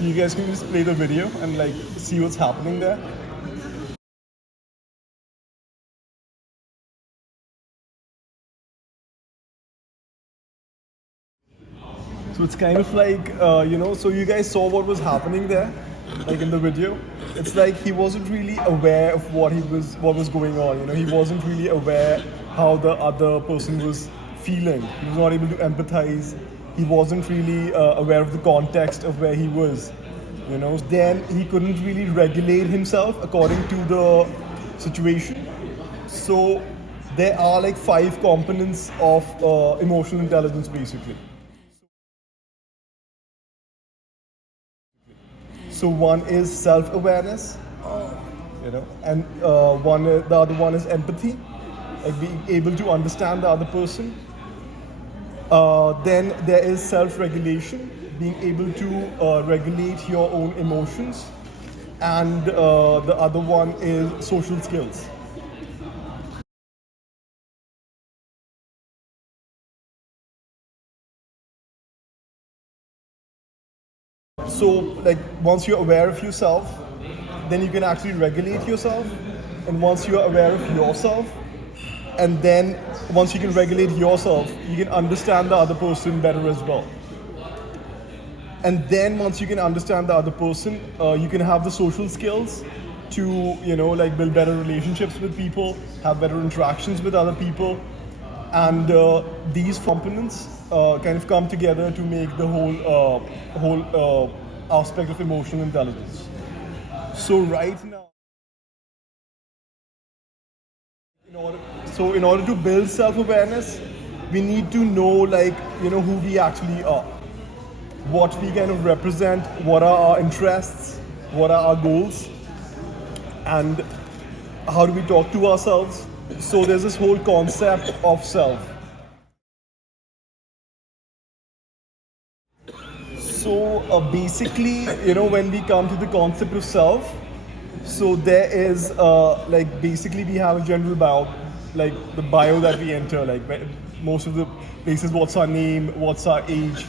So you guys can just play the video and like see what's happening there. So it's kind of like, so you guys saw what was happening there, like in the video. It's like he wasn't really aware of what was going on. He wasn't really aware how the other person was feeling. He was not able to empathize. He wasn't really aware of the context of where he was. Then he couldn't really regulate himself according to the situation. So there are like 5 components of emotional intelligence, basically. So one is self-awareness, and the other one is empathy, like being able to understand the other person. Then there is self-regulation, being able to regulate your own emotions, and the other one is social skills. So like once you're aware of yourself, then you can actually regulate yourself, and once you're aware of yourself, and then once you can regulate yourself, you can understand the other person better as well. And then once you can understand the other person, you can have the social skills to like build better relationships with people, have better interactions with other people, and these components kind of come together to make the whole aspect of emotional intelligence. So right now, in order to build self-awareness, we need to know like who we actually are, what we kind of represent, what are our interests, what are our goals, and how do we talk to ourselves. So there's this whole concept of self. So basically, when we come to the concept of self, so there is basically we have a general bio, like the bio that we enter, like most of the places, what's our name, what's our age,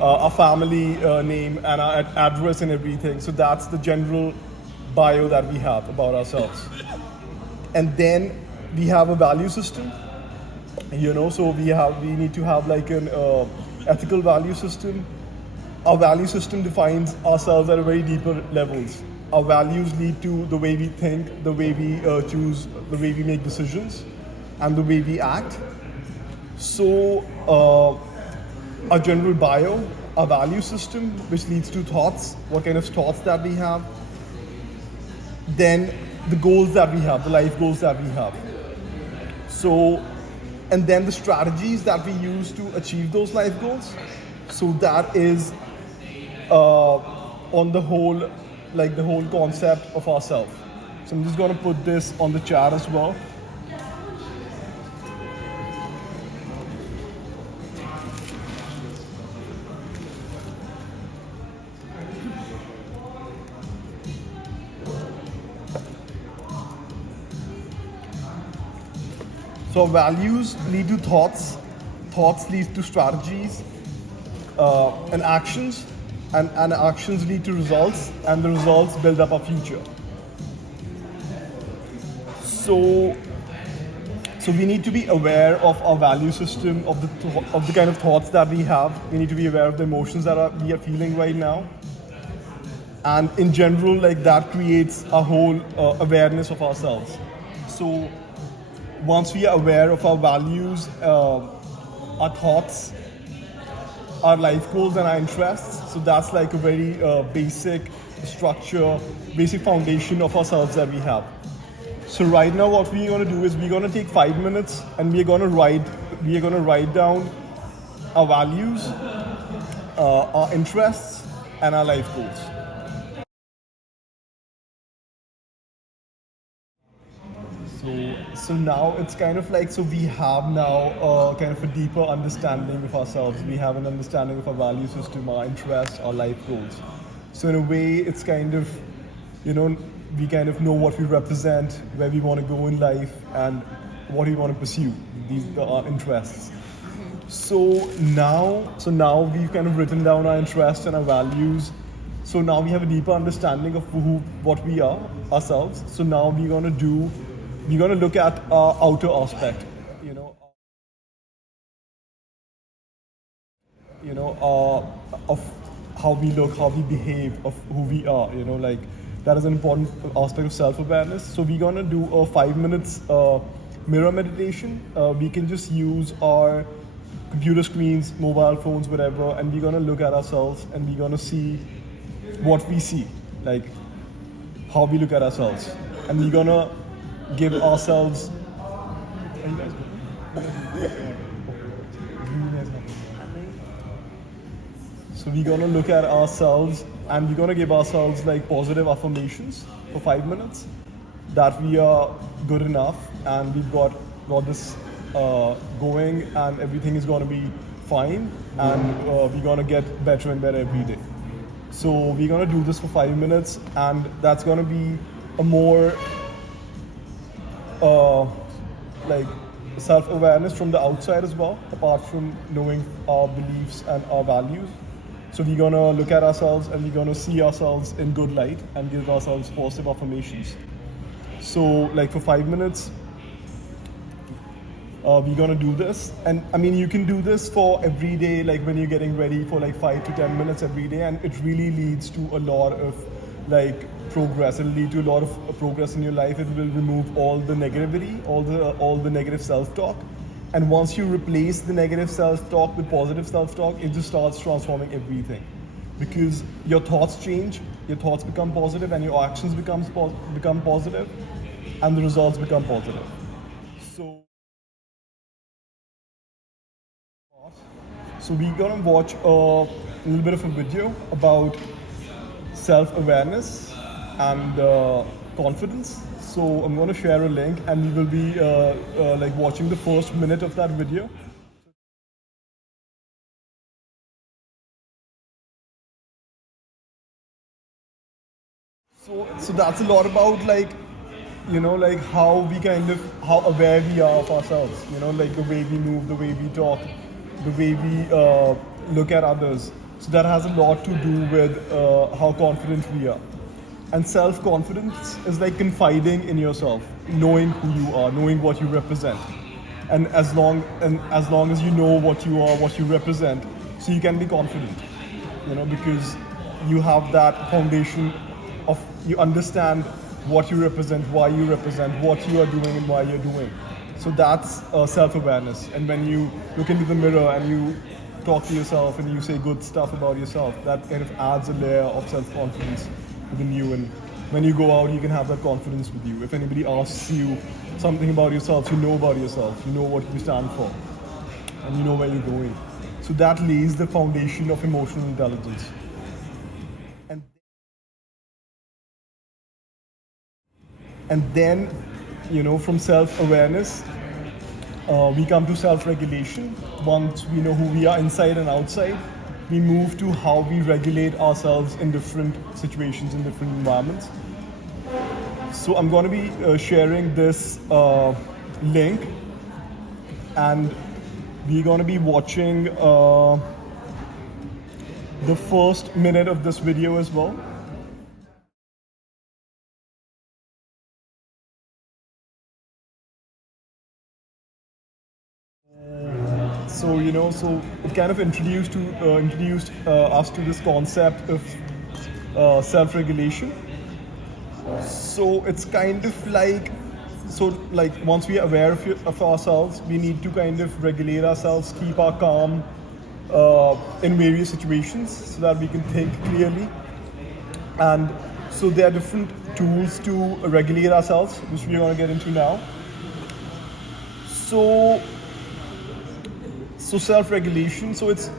our family name and our address and everything. So that's the general bio that we have about ourselves. And then we have a value system, so we need to have like an ethical value system. Our value system defines ourselves at a very deeper levels. Our values lead to the way we think, the way we choose, the way we make decisions, and the way we act. So our general bio, our value system, which leads to thoughts, what kind of thoughts that we have. Then the goals that we have, the life goals that we have. So, and then the strategies that we use to achieve those life goals. So that is on the whole, like the whole concept of ourselves. So I'm just going to put this on the chat as well. So values lead to thoughts, thoughts lead to strategies, and actions, and actions lead to results, and the results build up our future. So we need to be aware of our value system, of the kind of thoughts that we have. We need to be aware of the emotions that we are feeling right now. And in general, like that creates a whole awareness of ourselves. So once we are aware of our values, our thoughts, our life goals and our interests, so that's like a very basic structure, basic foundation of ourselves that we have. So right now what we're going to do is we're going to take 5 minutes and we're going to write down our values, our interests, and our life goals. So now it's kind of like, so we have now kind of a deeper understanding of ourselves. We have an understanding of our value system, our interests, our life goals. So in a way, it's kind of, we kind of know what we represent, where we want to go in life, and what we want to pursue. These are our interests. So now we've kind of written down our interests and our values, So now we have a deeper understanding of what we are ourselves. So now we're gonna look at our outer aspect, you know, of how we look, how we behave, of who we are. Like that is an important aspect of self-awareness. So we're gonna do a 5 minutes mirror meditation. We can just use our computer screens, mobile phones, whatever, and we're gonna look at ourselves and we're gonna see what we see, like how we look at ourselves, and we're gonna give ourselves. So we're gonna look at ourselves and we're gonna give ourselves like positive affirmations for 5 minutes that we are good enough and we've got this going and everything is gonna be fine, and we're gonna get better and better every day. So we're gonna do this for 5 minutes, and that's gonna be a more like self-awareness from the outside as well, apart from knowing our beliefs and our values. So we're gonna look at ourselves and we're gonna see ourselves in good light and give ourselves positive affirmations. So like for 5 minutes, we're gonna do this, and I mean you can do this for every day, like when you're getting ready for like 5 to 10 minutes every day, and it really leads to a lot of like progress. It'll lead to a lot of progress in your life. It will remove all the negativity, all the negative self-talk. And once you replace the negative self-talk with positive self-talk, it just starts transforming everything. Because your thoughts change, your thoughts become positive, and your actions become positive, and the results become positive. So, we're gonna watch a little bit of a video about self-awareness and confidence. So I'm going to share a link, and we will be like watching the first minute of that video. So that's a lot about like like how we how aware we are of ourselves. Like the way we move, the way we talk, the way we look at others. So that has a lot to do with how confident we are. And self-confidence is like confiding in yourself, knowing who you are, knowing what you represent. And as long as you know what you are, what you represent, so you can be confident. Because you have that foundation of, you understand what you represent, why you represent, what you are doing and why you're doing. So that's self-awareness. And when you look into the mirror and you talk to yourself and you say good stuff about yourself, that kind of adds a layer of self-confidence within you. And when you go out, you can have that confidence with you. If anybody asks you something about yourself, you know about yourself, you know what you stand for, and you know where you're going. So that lays the foundation of emotional intelligence. And then, from self-awareness, we come to self-regulation. Once we know who we are inside and outside, we move to how we regulate ourselves in different situations, in different environments. So I'm going to be sharing this link, and we're going to be watching the first minute of this video as well. So so it kind of introduced us to this concept of self-regulation. So it's kind of like, once we are aware of ourselves, we need to kind of regulate ourselves, keep our calm in various situations, so that we can think clearly. And so there are different tools to regulate ourselves, which we're going to get into now. So self-regulation, so it's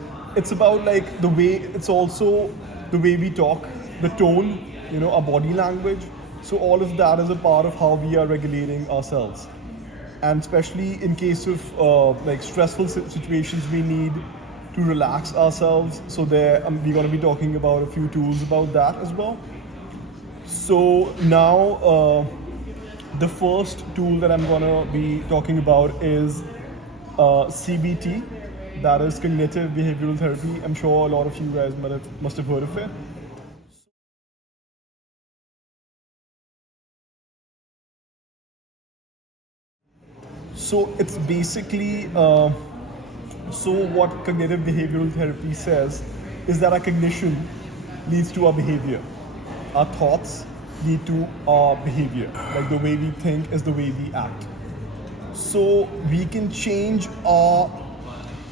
about like the way, it's also the way we talk, the tone, our body language. So all of that is a part of how we are regulating ourselves. And especially in case of like stressful situations, we need to relax ourselves. So there we're going to be talking about a few tools about that as well. So now the first tool that I'm going to be talking about is CBT, that is cognitive behavioral therapy. I'm sure a lot of you guys must have heard of it. So it's basically so what cognitive behavioral therapy says is that our cognition leads to our behavior. Our thoughts lead to our behavior. Like the way we think is the way we act. So we can change our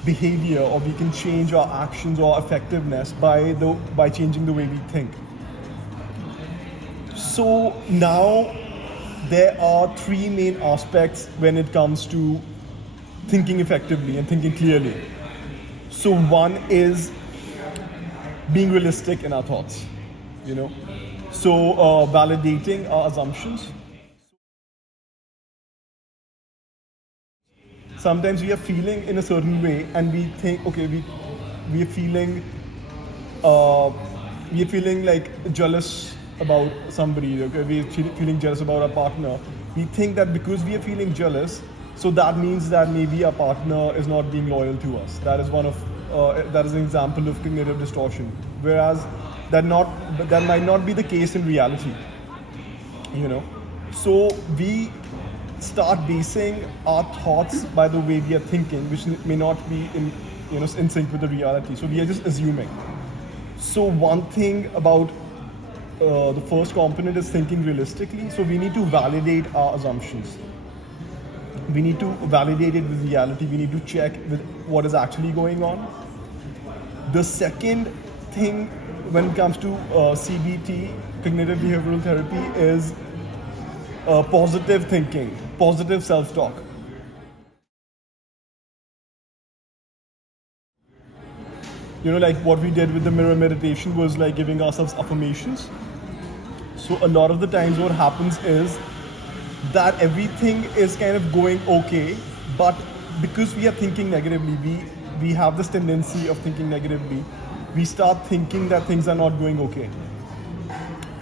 behavior, or we can change our actions or effectiveness by changing the way we think. So now there are three main aspects when it comes to thinking effectively and thinking clearly. So one is being realistic in our thoughts, you know. So validating our assumptions. Sometimes we are feeling in a certain way, and we think, okay, we are feeling we are feeling like jealous about somebody. Okay, we are feeling jealous about our partner. We think that because we are feeling jealous, so that means that maybe our partner is not being loyal to us. That is that is an example of cognitive distortion. Whereas that might not be the case in reality. You know, so we start basing our thoughts by the way we are thinking, which may not be in sync with the reality. So we are just assuming. So one thing about the first component is thinking realistically. So we need to validate our assumptions. We need to validate it with reality. We need to check with what is actually going on. The second thing when it comes to CBT, cognitive behavioral therapy, is positive thinking, positive self-talk. You know, like what we did with the mirror meditation was like giving ourselves affirmations. So a lot of the times what happens is that everything is kind of going okay, but because we are thinking negatively, we have this tendency of thinking negatively. We start thinking that things are not going okay,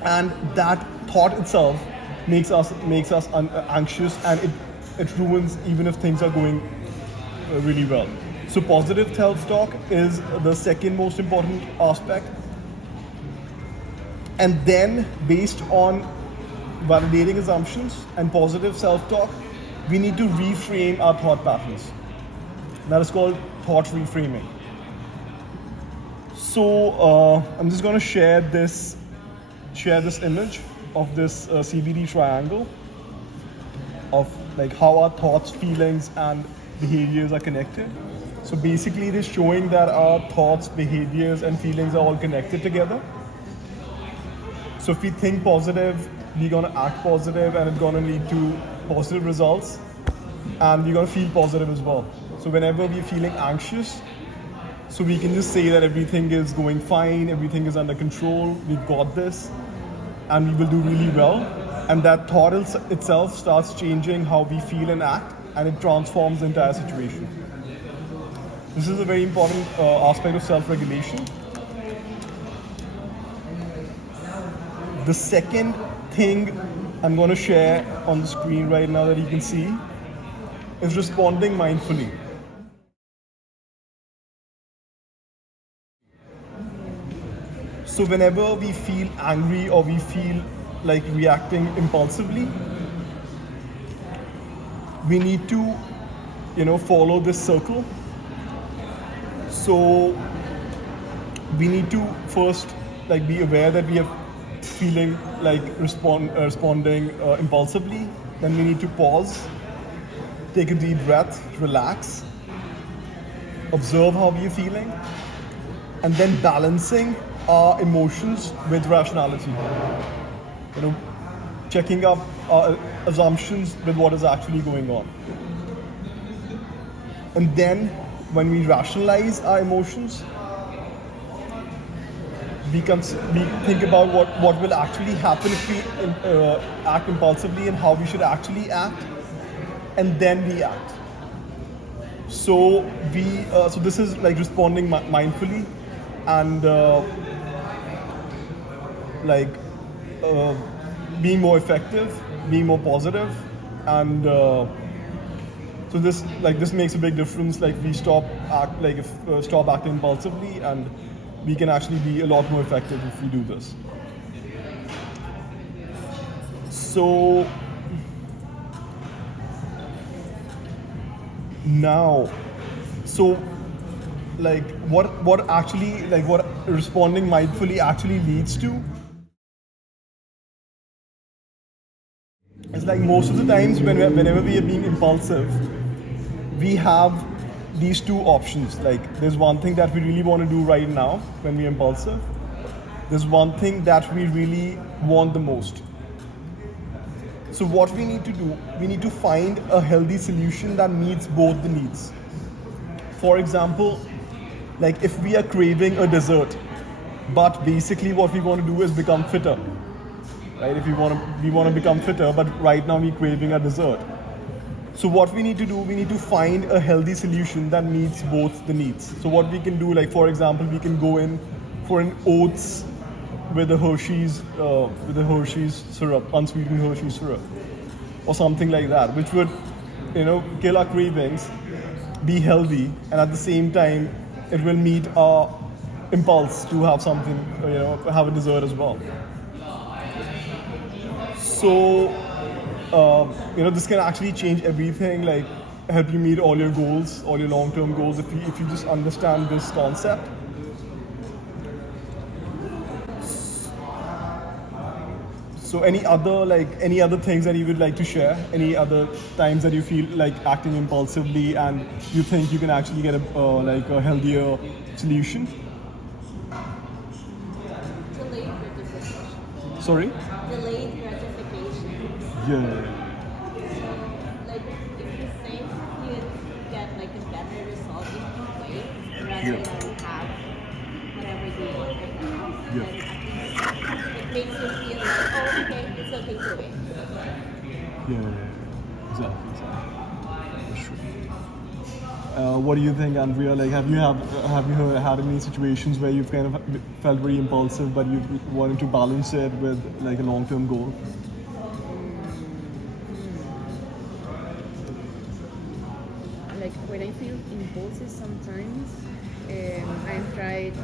and that thought itself makes us anxious, and it ruins even if things are going really well. So positive self-talk is the second most important aspect. And then based on validating assumptions and positive self-talk, we need to reframe our thought patterns. That is called thought reframing. So I'm just going to share this image of this CBD triangle of like how our thoughts, feelings, and behaviors are connected. So basically, it is showing that our thoughts, behaviors, and feelings are all connected together. So if we think positive, we're gonna act positive, and it's gonna lead to positive results, and we're gonna feel positive as well. So whenever we're feeling anxious, so we can just say that everything is going fine, everything is under control, we've got this, and we will do really well. And that thought itself starts changing how we feel and act, and it transforms the entire situation. This is a very important aspect of self-regulation. The second thing I'm going to share on the screen right now that you can see is responding mindfully. So whenever we feel angry or we feel like reacting impulsively, we need to, follow this circle. So we need to first be aware that we are feeling like responding impulsively. Then we need to pause, take a deep breath, relax, observe how we are feeling, and then balancing our emotions with rationality. Checking up our assumptions with what is actually going on. And then when we rationalize our emotions, we think about what will actually happen if we act impulsively and how we should actually act, and then we act. So so this is like responding mindfully, and being more effective, being more positive, and so this makes a big difference. Like we stop acting impulsively, and we can actually be a lot more effective if we do this. So Now, so like what actually, like what responding mindfully actually leads to is like most of the times whenever we are being impulsive, we have these two options. Like there's one thing that we really want to do right now when we're impulsive. There's one thing that we really want the most. So what we need to do, we need to find a healthy solution that meets both the needs. For example, like if we are craving a dessert, but basically what we want to do is become fitter, right? If we want to become fitter, but right now we're craving a dessert. So what we need to do, we need to find a healthy solution that meets both the needs. So what we can do, like for example, we can go in for an oats with a Hershey's syrup, unsweetened Hershey's syrup, or something like that, which would, kill our cravings, be healthy, and at the same time, it will meet our impulse to have something, have a dessert as well. So, this can actually change everything, like help you meet all your goals, all your long-term goals, if you just understand this concept. So any other things that you would like to share? Any other times that you feel like acting impulsively and you think you can actually get a healthier solution? Delayed gratification. Sorry? Delayed gratification. Yeah. So, like, if you think you get like a better result if you wait rather Yeah. than have whatever you want right now, Yeah. then at least it makes you feel like, oh, okay, it's okay to wait. Yeah. Exactly. That's true. What do you think, Andrea? Like, have you had any situations where you've kind of felt very impulsive, but you wanted to balance it with like a long-term goal? Like when I feel impulses sometimes, I'm tried.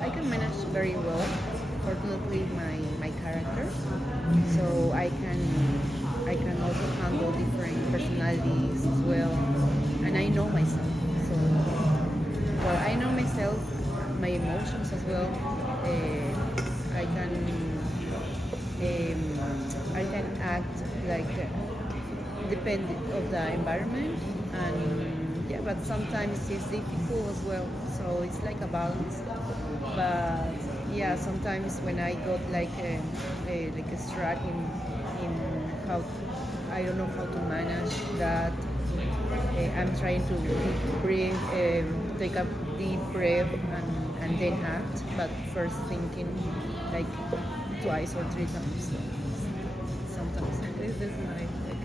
I can manage very well. Fortunately, my character, so I can also handle different personalities as well, and I know myself. So well, I know myself, my emotions as well. I can act like depend of the environment, and yeah, but sometimes it's difficult as well, so it's like a balance. But yeah, sometimes when I got like a struck in how I don't know how to manage that, I'm trying to breathe, take a deep breath, and then act, but first thinking like twice or three times. Sometimes this is my like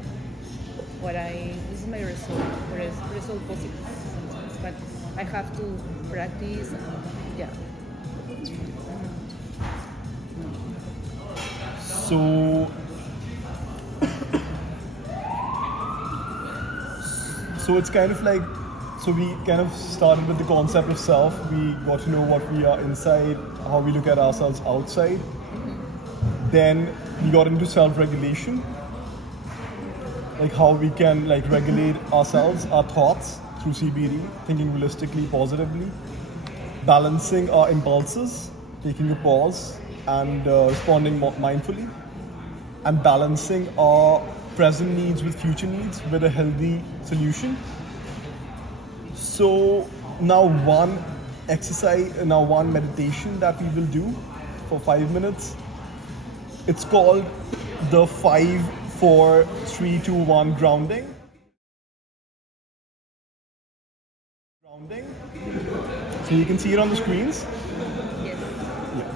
this is my result positive sometimes, but I have to practice, and yeah. So, so it's kind of like, so we kind of started with the concept of self. We got to know what we are inside, how we look at ourselves outside. Then we got into self-regulation, like how we can like regulate ourselves, our thoughts through CBD, thinking realistically, positively, balancing our impulses, taking a pause and responding mindfully, and balancing our present needs with future needs with a healthy solution. So now one meditation that we will do for 5 minutes. It's called the 5, 4, 3, 2, 1 grounding. So you can see it on the screens. Yes. Yeah.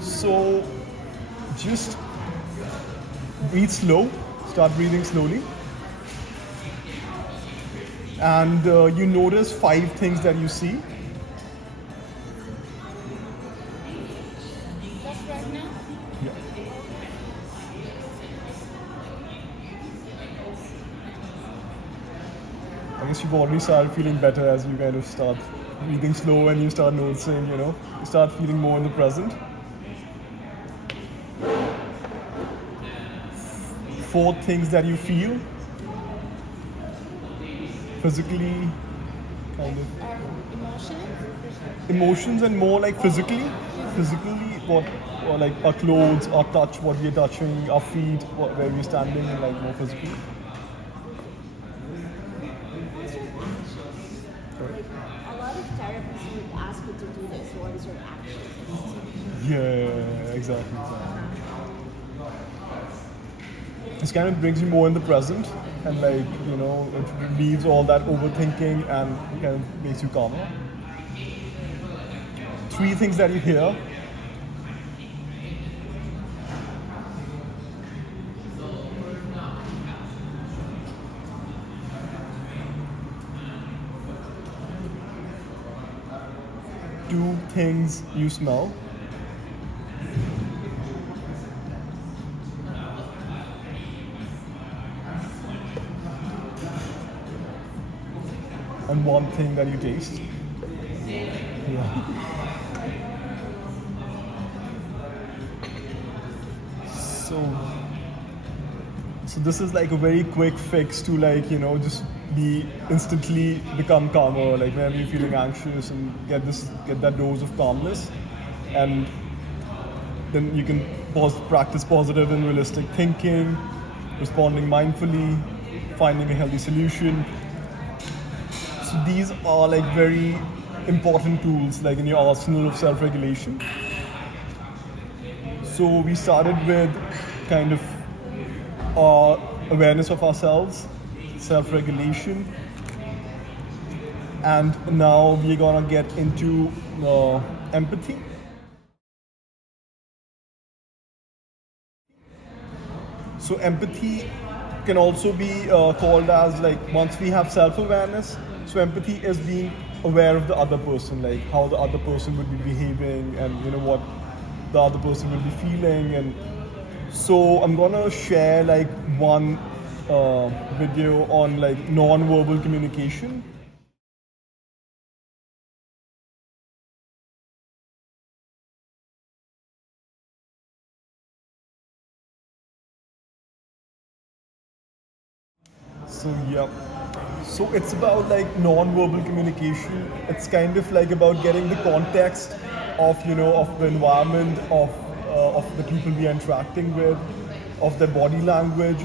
So just breathe slow. Start breathing slowly. And you notice 5 things that you see. Just right now? Yeah. I guess you've already started feeling better as you kind of start breathing slow and you start noticing, you start feeling more in the present. 4 things that you feel. physically, kind of Emotions? emotions, and more like physically what, or like our clothes, our touch, what we're touching, our feet, where we're standing, and like more physically. What's your actions? Like a lot of therapists would ask you to do this. What is your action? Yeah, exactly. This kind of brings you more in the present, and like, it relieves all that overthinking and kind of makes you calmer. Three things that you hear. Two things you smell. And one thing that you taste. Yeah. So this is like a very quick fix to, like, just be instantly become calmer, like whenever you're feeling anxious, and get that dose of calmness, and then you can practice positive and realistic thinking, responding mindfully, finding a healthy solution. So these are like very important tools, like in your arsenal of self-regulation. So we started with kind of our awareness of ourselves, self-regulation, and now we're gonna get into empathy. So empathy can also be called as, like, once we have self-awareness, so empathy is being aware of the other person, like how the other person would be behaving, and what the other person will be feeling. And so I'm gonna share like one video on like non-verbal communication. So yeah. So it's about like non-verbal communication. It's kind of like about getting the context of of the environment, of the people we are interacting with, of their body language.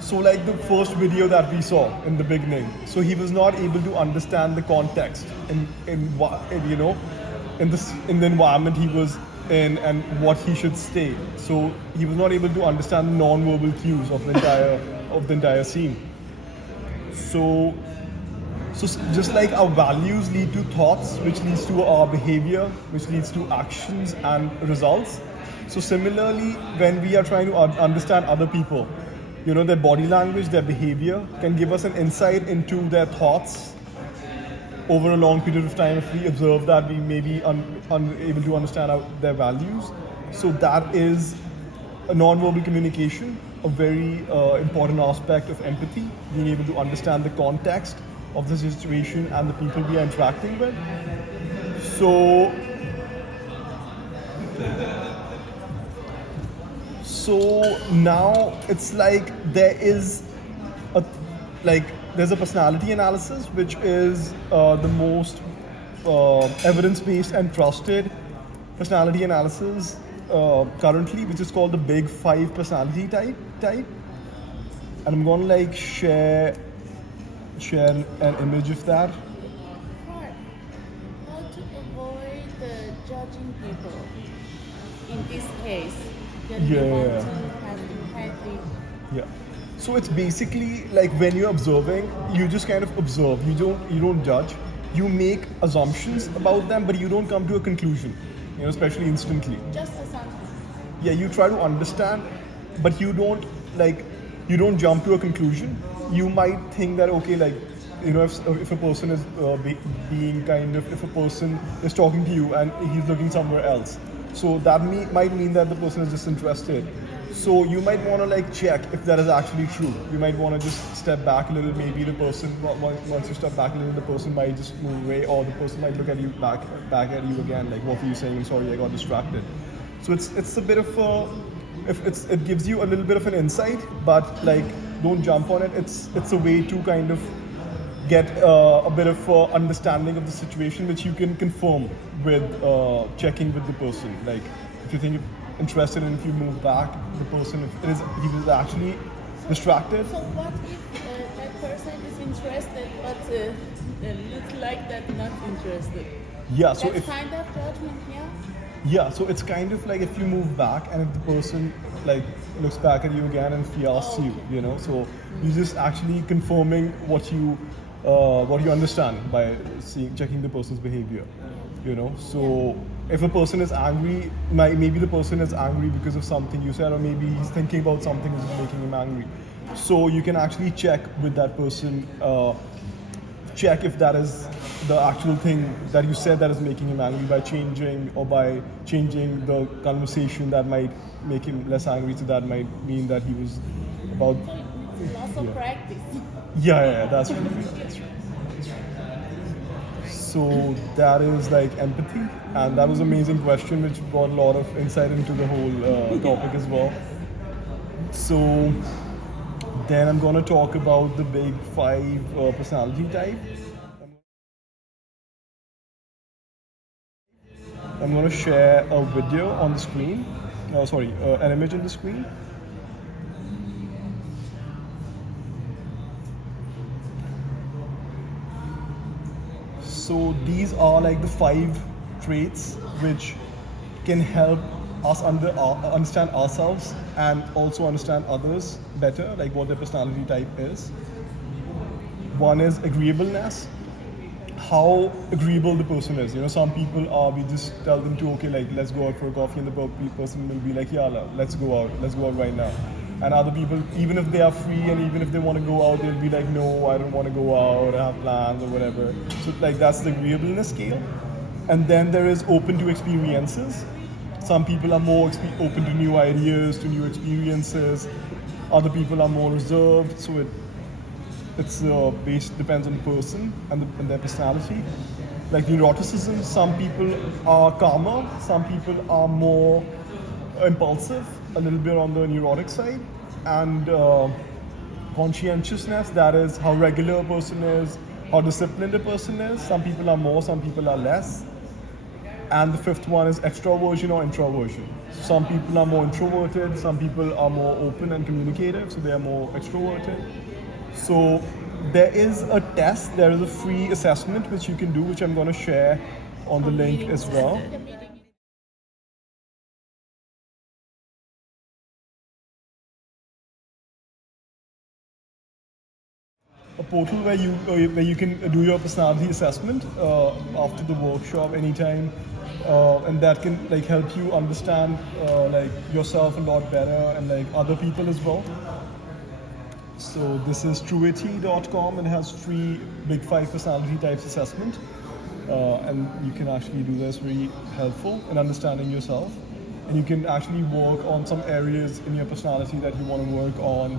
So like the first video that we saw in the beginning, so he was not able to understand the context in the environment he was in and what he should say. So he was not able to understand the non-verbal cues of the entire scene. So, just like our values lead to thoughts, which leads to our behavior, which leads to actions and results. So similarly, when we are trying to understand other people, their body language, their behavior can give us an insight into their thoughts over a long period of time. If we observe that, we may be unable to understand their values. So that is a non-verbal communication, a very important aspect of empathy, being able to understand the context of the situation and the people we are interacting with. So, now it's like there's a personality analysis, which is the most evidence-based and trusted personality analysis currently, which is called the Big Five personality type. And I'm gonna like share an image of that. How to avoid the judging people in this case? That we want Yeah. to have empathy. Yeah. So it's basically like when you're observing, you just kind of observe. You don't judge. You make assumptions about them, but you don't come to a conclusion. Especially instantly. Just assumption. Yeah, you try to understand, but you don't jump to a conclusion. You might think that, okay, like, if a person is if a person is talking to you and he's looking somewhere else, so that might mean that the person is disinterested. So you might want to like check if that is actually true. You might want to just step back a little. Maybe the person, once you step back a little, the person might just move away, or the person might look at you back at you again, like, what were you saying? I'm sorry, I got distracted. So it's a bit of a, it gives you a little bit of an insight, but like, don't jump on it. It's a way to kind of get a bit of understanding of the situation, which you can confirm with checking with the person. Like if you think you're interested, and if you move back, the person, if it is he was actually distracted. So what if that person is interested but looks like that not interested? Yeah. So That's if kind of judgment, yeah? yeah, so it's kind of like if you move back and if the person like looks back at you again and if he asks you, you know, so you're just actually confirming what you understand by checking the person's behavior, you know. So if a person is angry, maybe the person is angry because of something you said, or maybe he's thinking about something which is making him angry. So you can actually check with that person. Check if that is the actual thing that you said that is making him angry by changing the conversation that might make him less angry. So that might mean that he was about. So it's lots of Yeah. practice. Yeah, that's right. That's right. So that is like empathy, and that was an amazing question, which brought a lot of insight into the whole topic as well. So then I'm gonna talk about the big five personality type. I'm gonna share a video on the screen. Sorry, an image on the screen. So these are like the five traits which can help us understand ourselves and also understand others better, like what their personality type is. One is agreeableness, how agreeable the person is. You know, some people are, we just tell them to, okay, like let's go out for a coffee, and the person will be like, yeah, let's go out right now. And other people, even if they are free and even if they want to go out, they'll be like, no, I don't want to go out, I have plans or whatever. So like that's the agreeableness scale. And then there is open to experiences. Some people are more open to new ideas, to new experiences. Other people are more reserved. So it's based depends on the person and their personality. Like neuroticism, some people are calmer, some people are more impulsive, a little bit on the neurotic side, and conscientiousness, that is how regular a person is, how disciplined a person is. Some people are more, some people are less. And the fifth one is extroversion or introversion. Some people are more introverted, some people are more open and communicative, so they are more extroverted. So there is a test, there is a free assessment which you can do, which I'm going to share on the link as well. A portal where you can do your personality assessment after the workshop anytime, and that can like help you understand like yourself a lot better and like other people as well. So this is truity.com and has free big five personality types assessment, and you can actually do this, very helpful in understanding yourself, and you can actually work on some areas in your personality that you want to work on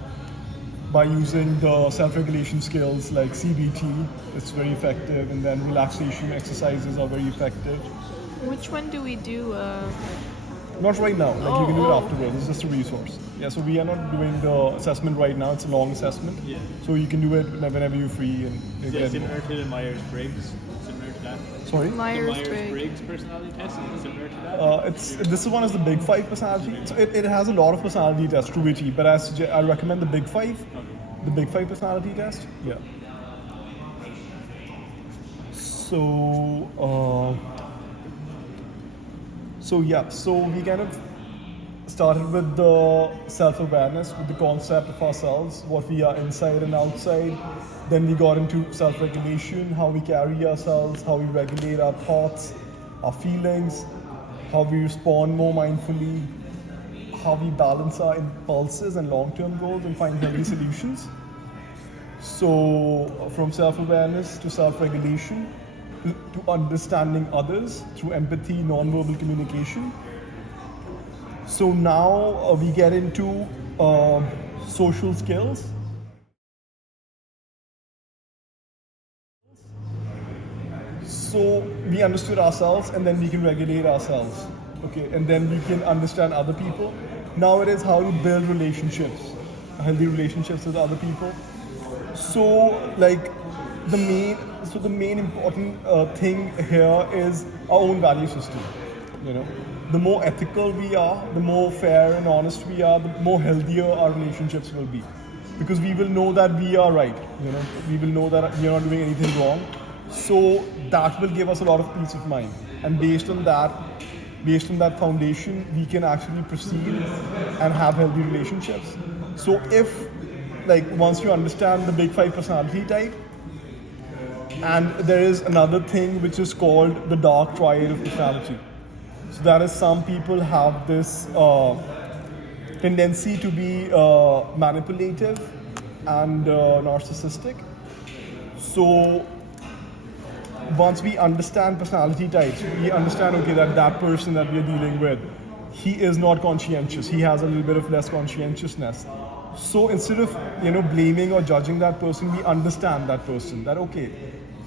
by using the self-regulation skills like CBT. It's very effective, and then relaxation exercises are very effective. Which one do we do? Not right now, like you can do it Oh. afterwards. It's just a resource. Yeah, so we are not doing the assessment right now. It's a long assessment. Yeah. So you can do it whenever you're free and Is get it similar to the Myers-Briggs? Similar to that? Sorry. The Myers-Briggs. Myers-Briggs personality test is it similar to that? This one is the big five personality. So it has a lot of personality tests, truity, but I recommend the big five. The big five personality test. Yeah. So we kind of started with the self-awareness, with the concept of ourselves, what we are inside and outside. Then we got into self-regulation, how we carry ourselves, how we regulate our thoughts, our feelings, how we respond more mindfully, how we balance our impulses and long-term goals and find healthy solutions. So from self-awareness to self-regulation to understanding others through empathy, non-verbal communication. So now we get into social skills. So we understood ourselves, and then we can regulate ourselves. Okay, and then we can understand other people. Now it is how you build relationships, healthy relationships with other people. So like the main important thing here is our own value system. You know, the more ethical we are, the more fair and honest we are, the more healthier our relationships will be, because we will know that we are right. You know, we will know that we are not doing anything wrong. So that will give us a lot of peace of mind, and based on that foundation, we can actually proceed and have healthy relationships. So if, like, once you understand the big five personality type, and there is another thing which is called the dark triad of personality. So that is, some people have this tendency to be manipulative and narcissistic. So once we understand personality types, we understand, okay, that person that we are dealing with, he is not conscientious. He has a little bit of less conscientiousness. So instead of, you know, blaming or judging that person, we understand that person, that okay,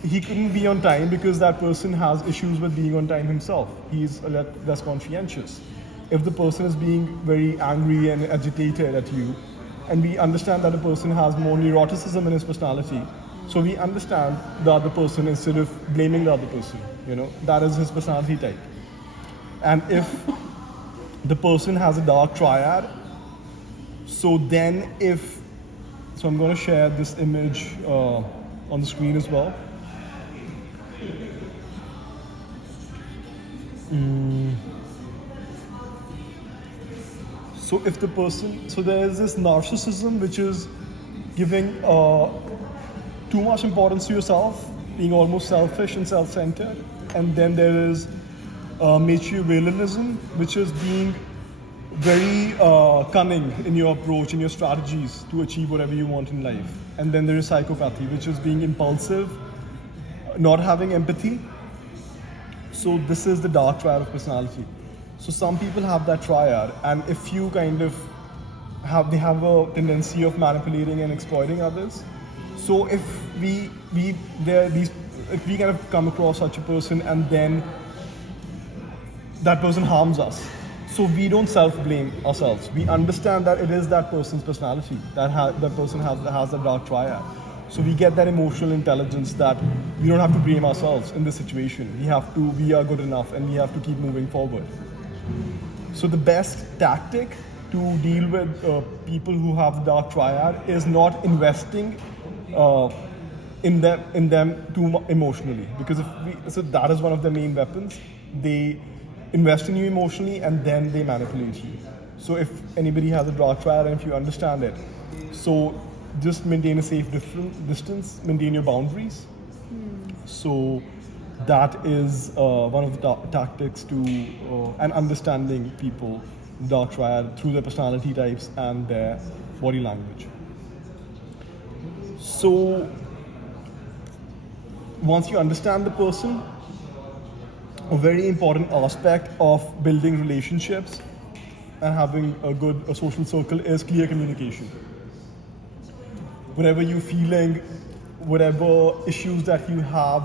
he couldn't be on time because that person has issues with being on time himself. He's a lot less conscientious. If the person is being very angry and agitated at you, and we understand that the person has more neuroticism in his personality, so we understand the other person instead of blaming the other person. You know, that is his personality type. And if the person has a dark triad, so then I'm going to share this image on the screen as well. So if the person, so there is this narcissism which is giving too much importance to yourself, being almost selfish and self-centered, and then there is materialism, which is being very cunning in your approach, in your strategies to achieve whatever you want in life. And then there is psychopathy, which is being impulsive, not having empathy. So this is the dark triad of personality. So some people have that triad, and if you kind of they have a tendency of manipulating and exploiting others. So if we kind of come across such a person, and then that person harms us, so we don't self-blame ourselves. We understand that it is that person's personality, that person has the dark triad. So we get that emotional intelligence that we don't have to blame ourselves in this situation. We are good enough, and we have to keep moving forward. So the best tactic to deal with people who have the dark triad is not investing in them too emotionally, because so that is one of the main weapons. They invest in you emotionally, and then they manipulate you. So if anybody has a dark triad, and if you understand it, so just maintain a safe distance, maintain your boundaries. So that is one of the tactics to and understanding people, dark triad, through their personality types and their body language. So once you understand the person, a very important aspect of building relationships and having a social circle is clear communication. Whatever you're feeling, whatever issues that you have,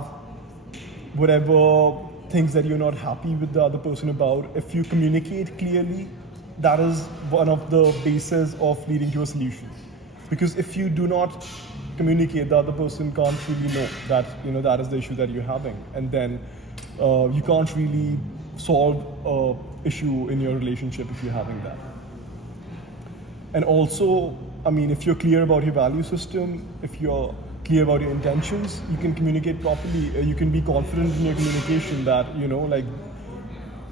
whatever things that you're not happy with the other person about, if you communicate clearly, that is one of the bases of leading to a solution. Because if you do not communicate, the other person can't really know that, you know, that is the issue that you're having, and then you can't really solve an issue in your relationship if you're having that. And also, I mean, if you're clear about your value system, if you're clear about your intentions, you can communicate properly. You can be confident in your communication that, you know, like,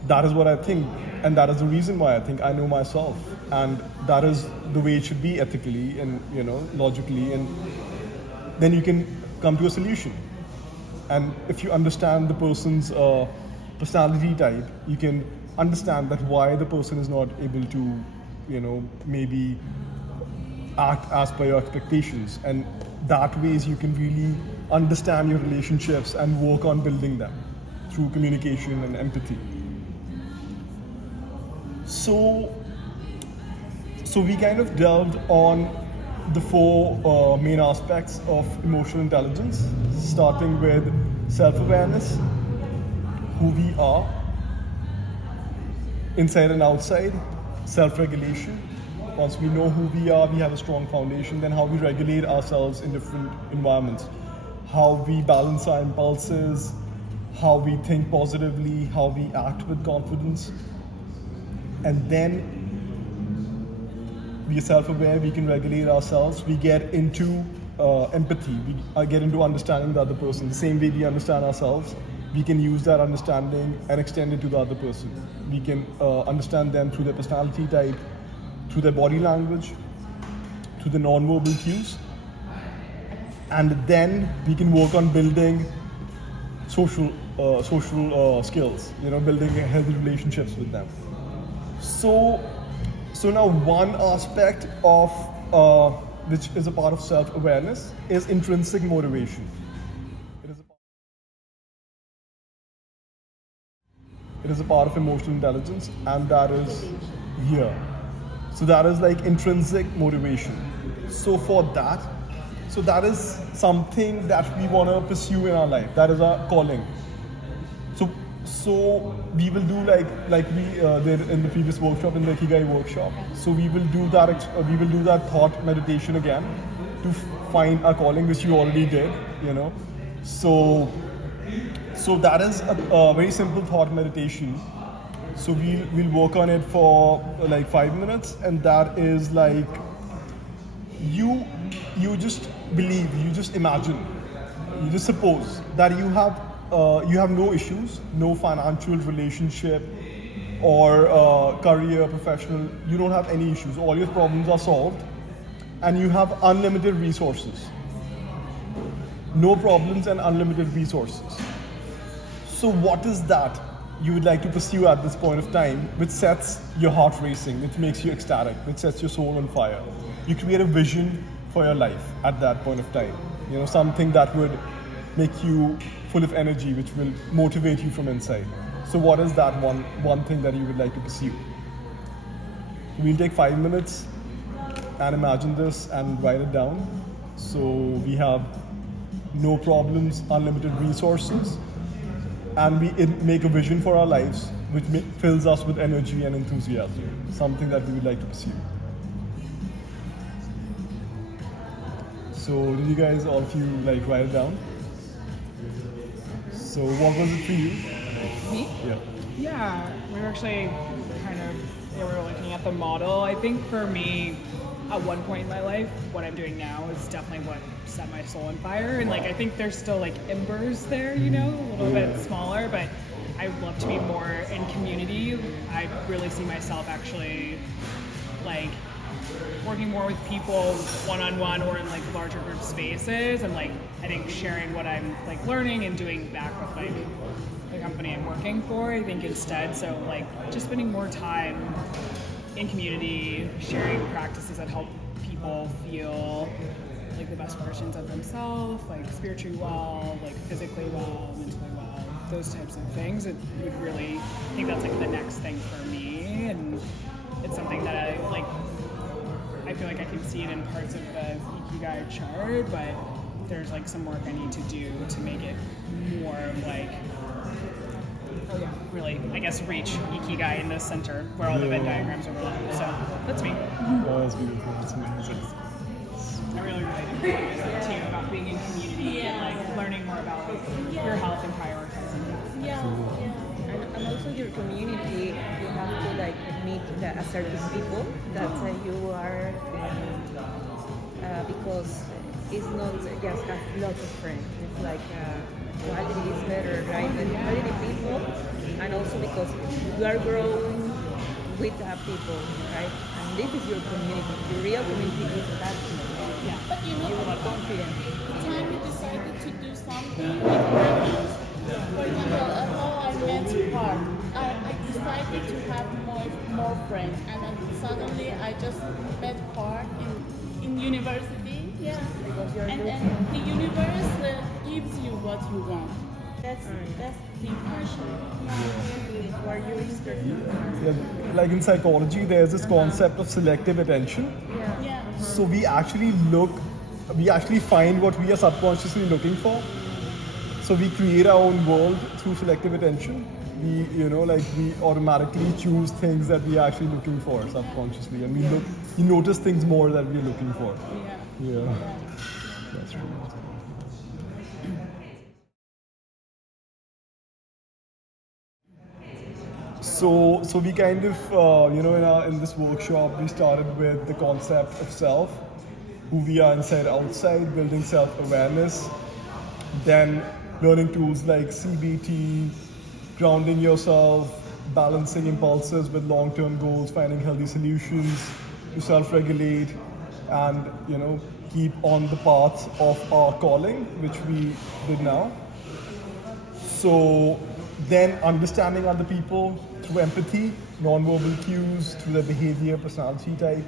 that is what I think, and that is the reason why I think. I know myself, and that is the way it should be ethically and, you know, logically, and then you can come to a solution. And if you understand the person's personality type, you can understand that why the person is not able to, you know, maybe act as per your expectations, and that ways you can really understand your relationships and work on building them through communication and empathy. So we kind of delved on the four main aspects of emotional intelligence, starting with self-awareness, who we are, inside and outside, self-regulation. Once we know who we are, we have a strong foundation. Then how we regulate ourselves in different environments, how we balance our impulses, how we think positively, how we act with confidence. And then we are self-aware, we can regulate ourselves, we get into empathy, we get into understanding the other person. The same way we understand ourselves, we can use that understanding and extend it to the other person. We can understand them through their personality type, through their body language, through the non-verbal cues. And then we can work on building social skills, building healthy relationships with them. So now one aspect of which is a part of self-awareness is intrinsic motivation. It is a part of emotional intelligence, and that is here. So that is like intrinsic motivation. So that is something that we want to pursue in our life. That is our calling. So we will do like we did in the previous workshop, in the Ikigai workshop. So we will do that thought meditation again to find our calling, which you already did. So that is a very simple thought meditation. So we'll work on it for like 5 minutes, and that is like you just believe, you just imagine, you just suppose that you have no issues, no financial relationship or career, professional. You don't have any issues. All your problems are solved, and you have unlimited resources. No problems and unlimited resources. So what is that you would like to pursue at this point of time, which sets your heart racing, which makes you ecstatic, which sets your soul on fire? You create a vision for your life at that point of time. Something that would make you full of energy, which will motivate you from inside. So what is that one thing that you would like to pursue? We'll take 5 minutes and imagine this and write it down. So we have no problems, unlimited resources, and we make a vision for our lives which fills us with energy and enthusiasm, something that we would like to pursue. So did you guys, all of you, write it down? So what was it for you? Me? Yeah. Yeah, we were actually we were looking at the model. I think for me, at one point in my life, what I'm doing now is definitely what set my soul on fire. And I think there's still embers there, a little bit smaller, but I would love to be more in community. I really see myself actually working more with people one-on-one or in larger group spaces, and I think sharing what I'm learning and doing back with the company I'm working for, I think instead. So just spending more time in community, sharing practices that help people feel the best versions of themselves, spiritually well, physically well, mentally well, those types of things. It would really, I think that's the next thing for me, and it's something that I feel like I can see it in parts of the Ikigai chart, but there's some work I need to do to make it more really, I guess, reach Ikigai in the center where all the Venn diagrams overlap. So that's me. Oh, that's beautiful. That's amazing. I really relate to too about being in community and learning more about your health and prioritizing. Yeah. And also your community, you have to meet a certain people that you are, because it's not just have lots of friends. It's quality is better, right? And quality people, and also because you are growing with people, right? And this is your community. Your real community is that. Yeah. But You are confident. the time you decided to do something, for example, how I met Park, I decided to have more friends, and then suddenly I just met Park in university. Yeah. Because you're And the universe gives you what you want. That's the impression. Are you interested? Yeah, in psychology, there's this concept of selective attention. Yeah. So we actually find what we are subconsciously looking for. So we create our own world through selective attention. We automatically choose things that we are actually looking for subconsciously, and you notice things more that we're looking for. Yeah. Yeah. That's true. So we kind of, in this workshop, we started with the concept of self, who we are inside, outside, building self-awareness, then learning tools like CBT, grounding yourself, balancing impulses with long-term goals, finding healthy solutions to self-regulate, and keep on the path of our calling, which we did now. So then understanding other people through empathy, non-verbal cues, through their behavior, personality type.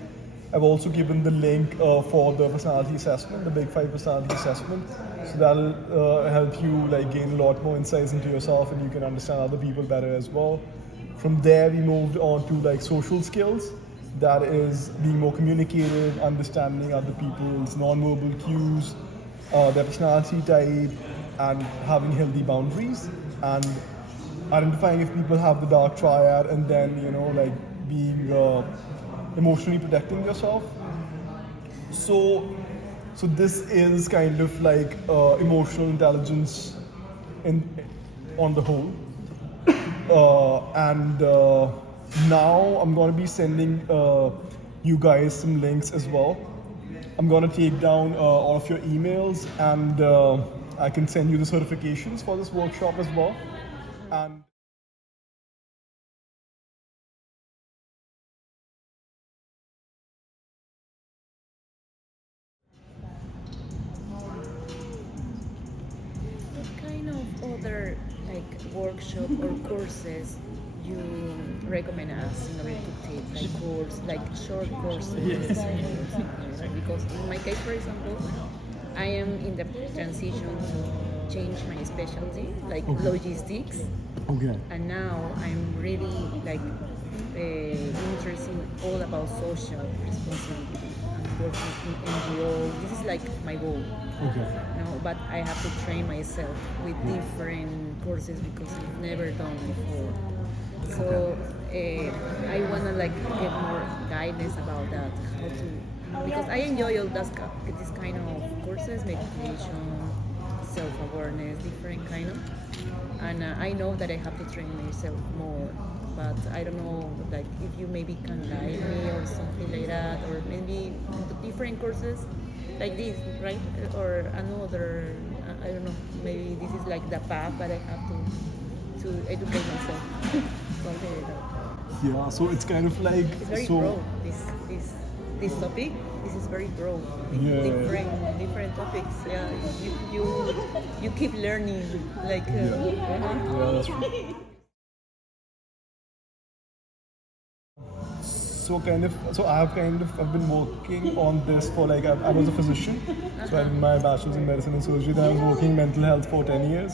I've also given the link for the personality assessment, the Big Five personality assessment. So that'll help you gain a lot more insights into yourself, and you can understand other people better as well. From there, we moved on to social skills. That is being more communicative, understanding other people's non-verbal cues, their personality type, and having healthy boundaries, and identifying if people have the dark triad, and then being emotionally protecting yourself. So this is kind of emotional intelligence in on the whole. And now I'm going to be sending you guys some links as well. I'm going to take down all of your emails, and I can send you the certifications for this workshop as well. And What kind of other workshop or courses you recommend us in order to take short courses? Because in my case, for example, I am in the transition to change my specialty, logistics, okay. and now I'm really interested in all about social responsibility and working in NGO. This is my goal. Okay. No, but I have to train myself with different courses because I've never done before. So I wanna get more guidance about that, how to, because I enjoy all this kind of courses, meditation, self-awareness, different kind of, and I know that I have to train myself more. But I don't know, if you maybe can guide me or something like that, or maybe different courses like this, right? Or another, I don't know, maybe this is the path that I have to educate myself. Something like that. Yeah, so it's kind of It's very broad, this topic. This is very broad. Yeah. Different topics. Yeah, you keep learning. Yeah, that's true. I've been working on this for I was a physician, so I did my bachelor's in medicine and surgery. Then I was working in mental health for 10 years.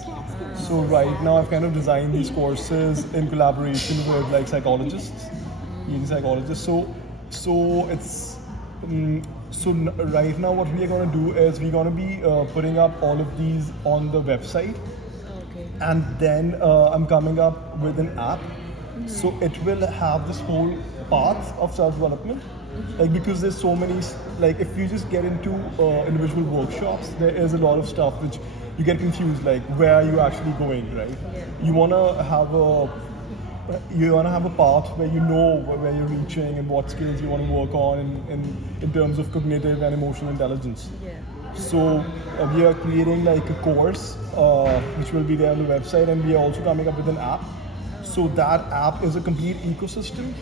So right now I've kind of designed these courses in collaboration with psychologists, leading psychologists. So it's right now what we are going to do is we're going to be putting up all of these on the website, Okay. and then I'm coming up with an app. So it will have this whole path of self-development, because there's so many, if you just get into individual workshops, there is a lot of stuff which you get confused, where are you actually going, right? Yeah. You wanna have a path where you know where you're reaching and what skills you want to work on in terms of cognitive and emotional intelligence. Yeah. So we are creating a course which will be there on the website, and we are also coming up with an app. So that app is a complete ecosystem,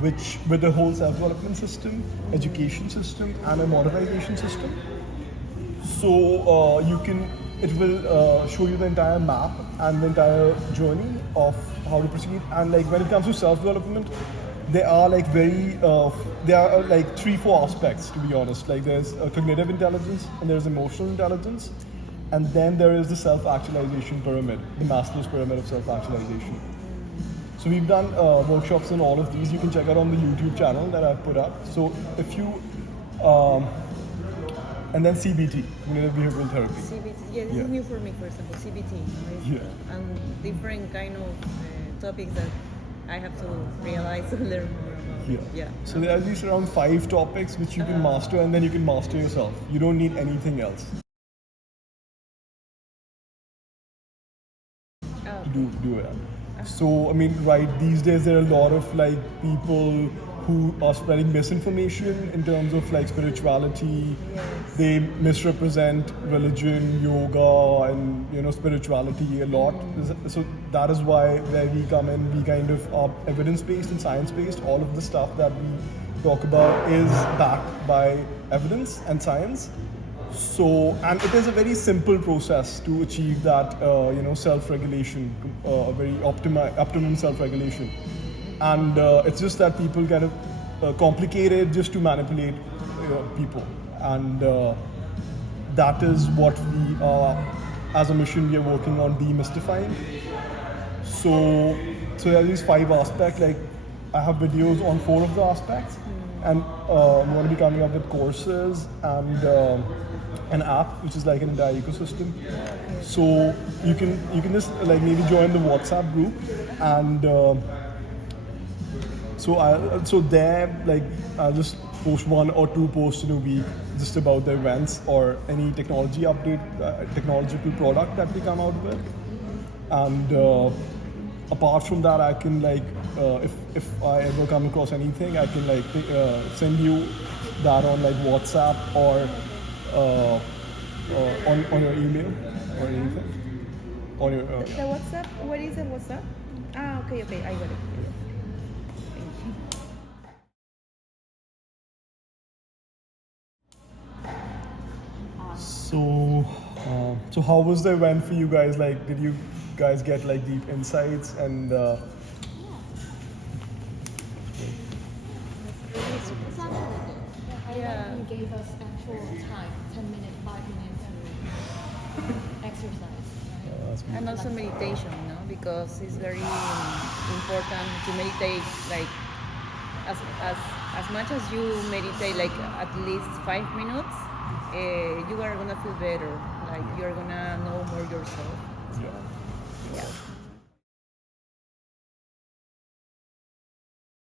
which with a whole self-development system, education system, and a monetization system. So it will show you the entire map and the entire journey of how to proceed. And when it comes to self-development, there are there are 3-4 aspects, to be honest. There's cognitive intelligence, and there's emotional intelligence, and then there is the self-actualization pyramid, the Maslow's pyramid of self-actualization. So we've done workshops on all of these. You can check out on the YouTube channel that I've put up. So if you, and then CBT, cognitive behavioral therapy. CBT, yeah, this Yeah. is new for me, for example, CBT. Yeah. And different kind of topics that I have to realize to learn more about. Yeah. So there are at least around 5 topics which you can master, and then you can master yourself. You don't need anything else Oh, to do it. So, I mean, right, these days there are a lot of like people who are spreading misinformation in terms of like spirituality. Yes. They misrepresent religion, yoga, and spirituality a lot. So that is why where we come in, we kind of are evidence-based and science-based. All of the stuff that we talk about is backed by evidence and science. So, and it is a very simple process to achieve that, self-regulation, very optimum self-regulation. And it's just that people kind of complicate it just to manipulate people. And that is what we are, as a mission, we are working on demystifying. So there are these 5 aspects. Like, I have videos on 4 of the aspects, and I'm going to be coming up with courses and an app, which is like an entire ecosystem. So you can just like maybe join the WhatsApp group, and so there, like, I'll just post 1 or 2 posts in a week just about the events or any technology update, technological product that we come out with. And apart from that, I can like, if I ever come across anything, I can like send you that on like WhatsApp or on your email or anything. On your The WhatsApp, what is the WhatsApp? Ah, okay, I got it. Thank you. So how was the event for you guys? Like, did you guys get like deep insights and? It's actually good. I Yeah. like you gave us actual time, 10 minutes, 5 minutes exercise. Right? And also meditation, because it's very important to meditate, like as much as you meditate, like at least 5 minutes, you are gonna feel better, like you're gonna know more yourself. Yeah. Yeah.